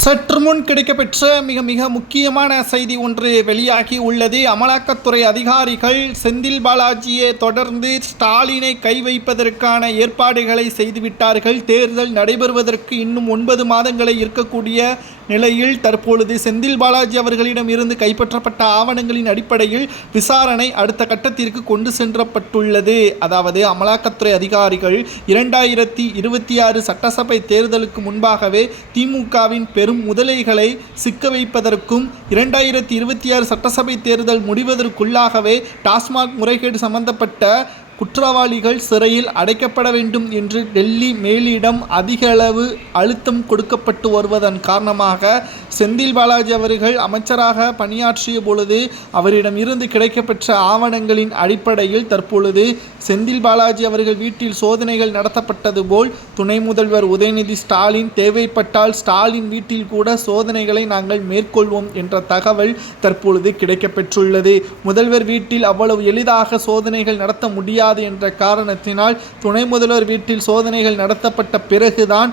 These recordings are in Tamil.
சற்று முன் கிடைக்கப்பெற்ற மிக முக்கியமான செய்தி ஒன்று வெளியாகி உள்ளது. அமலாக்கத்துறை அதிகாரிகள் செந்தில் பாலாஜியை தொடர்ந்து ஸ்டாலினை கை வைப்பதற்கான ஏற்பாடுகளை செய்துவிட்டார்கள். தேர்தல் நடைபெறுவதற்கு இன்னும் 9 மாதங்களை இருக்கக்கூடிய நிலையில் தற்பொழுது செந்தில் பாலாஜி அவர்களிடம் இருந்து கைப்பற்றப்பட்ட ஆவணங்களின் அடிப்படையில் விசாரணை அடுத்த கட்டத்திற்கு கொண்டு சென்றப்பட்டுள்ளது. அதாவது அமலாக்கத்துறை அதிகாரிகள் 2026 சட்டசபை தேர்தலுக்கு முன்பாகவே திமுகவின் பெரும் முதலைகளை சிக்க வைப்பதற்கும் 2026 சட்டசபை தேர்தல் முடிவதற்குள்ளாகவே டாஸ்மாக் முறைகேடு சம்பந்தப்பட்ட குற்றவாளிகள் சிறையில் அடைக்கப்பட வேண்டும் என்று டெல்லி மேலிடம் அதிக அளவு அழுத்தம் கொடுக்கப்பட்டு வருவதன் காரணமாக செந்தில் பாலாஜி அவர்கள் அமைச்சராக பணியாற்றிய பொழுது அவரிடம் இருந்து கிடைக்கப்பெற்ற ஆவணங்களின் அடிப்படையில் தற்பொழுது செந்தில் பாலாஜி அவர்கள் வீட்டில் சோதனைகள் நடத்தப்பட்டது போல் துணை முதல்வர் உதயநிதி ஸ்டாலின் தேவைப்பட்டால் ஸ்டாலின் வீட்டில் கூட சோதனைகளை நாங்கள் மேற்கொள்வோம் என்ற தகவல் தற்பொழுது கிடைக்கப்பெற்றுள்ளது. முதல்வர் வீட்டில் அவ்வளவு எளிதாக சோதனைகள் நடத்த முடியாது என்ற காரணத்தினால் துணை முதல்வர் வீட்டில் சோதனைகள் நடத்தப்பட்ட பிறகுதான்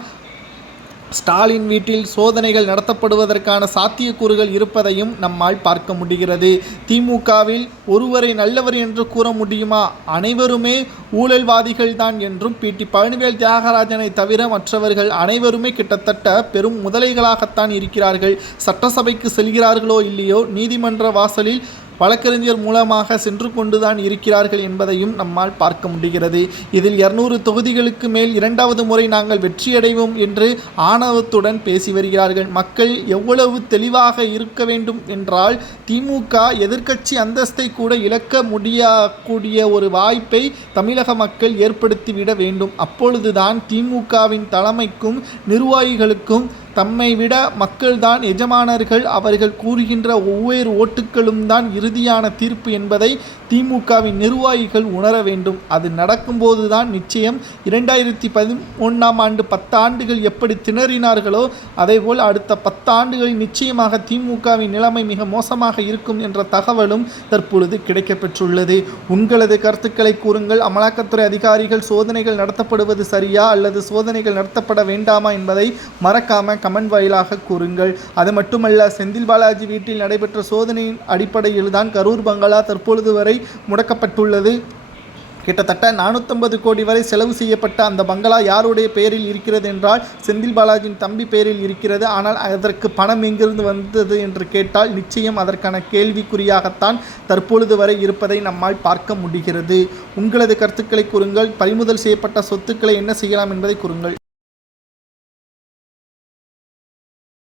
ஸ்டாலின் வீட்டில் சோதனைகள் நடத்தப்படுவதற்கான சாத்தியக்கூறுகள் இருப்பதையும் நம்மால் பார்க்க முடிகிறது. திமுகவில் ஒருவரை நல்லவர் என்று கூற முடியுமா? அனைவருமே ஊழல்வாதிகள் தான் என்றும் பிடி பழனிவேல் தியாகராஜனை தவிர மற்றவர்கள் அனைவருமே கிட்டத்தட்ட பெரும் முதலைகளாகத்தான் இருக்கிறார்கள். சட்டசபைக்கு செல்கிறார்களோ இல்லையோ நீதிமன்ற வாசலில் வழக்கறிஞர் மூலமாக சென்று கொண்டுதான் இருக்கிறார்கள் என்பதையும் நம்மால் பார்க்க முடிகிறது. இதில் 200 தொகுதிகளுக்கு மேல் 2வது முறை நாங்கள் வெற்றியடைவோம் என்று ஆணவத்துடன் பேசி வருகிறார்கள். மக்கள் எவ்வளவு தெளிவாக இருக்க வேண்டும் என்றால் திமுக எதிர்க்கட்சி அந்தஸ்தை கூட இழக்க முடியக்கூடிய ஒரு வாய்ப்பை தமிழக மக்கள் ஏற்படுத்திவிட வேண்டும். அப்பொழுதுதான் திமுகவின் தலைமைக்கும் நிர்வாகிகளுக்கும் தம்மை விட மக்கள்தான் எஜமானர்கள், அவர்கள் கூறுகின்ற ஒவ்வொரு ஓட்டுகளும் தான் இறுதியான தீர்ப்பு என்பதை திமுகவின் நிர்வாகிகள் உணர வேண்டும். அது நடக்கும்போது தான் நிச்சயம் 2011ஆம் ஆண்டு 10 ஆண்டுகள் எப்படி திணறினார்களோ அதேபோல் அடுத்த 10 ஆண்டுகளில் நிச்சயமாக திமுகவின் நிலைமை மிக மோசமாக இருக்கும் என்ற தகவலும் தற்பொழுது கிடைக்கப்பெற்றுள்ளது. உங்களது கருத்துக்களை கூறுங்கள். அமலாக்கத்துறை அதிகாரிகள் சோதனைகள் நடத்தப்படுவது சரியா அல்லது சோதனைகள் நடத்தப்பட வேண்டாமா என்பதை மறக்காம கமெண்ட் வாயிலாக கூறுங்கள். அது மட்டுமல்ல, செந்தில் பாலாஜி வீட்டில் நடைபெற்ற சோதனையின் அடிப்படையில் தான் கரூர் பங்களா தற்பொழுது வரை முடக்கப்பட்டுள்ளது. கிட்டத்தட்ட 450 கோடி வரை செலவு செய்யப்பட்ட அந்த பங்களா யாருடைய பெயரில் இருக்கிறது என்றால் செந்தில் பாலாஜியின் தம்பி பெயரில் இருக்கிறது. ஆனால் அதற்கு பணம் எங்கிருந்து வந்தது என்று கேட்டால் நிச்சயம் அதற்கான கேள்விக்குறியாகத்தான் தற்பொழுது வரை இருப்பதை நம்மால் பார்க்க முடிகிறது. உங்களது கருத்துக்களை கூறுங்கள். பறிமுதல் செய்யப்பட்ட சொத்துக்களை என்ன செய்யலாம் என்பதை கூறுங்கள்.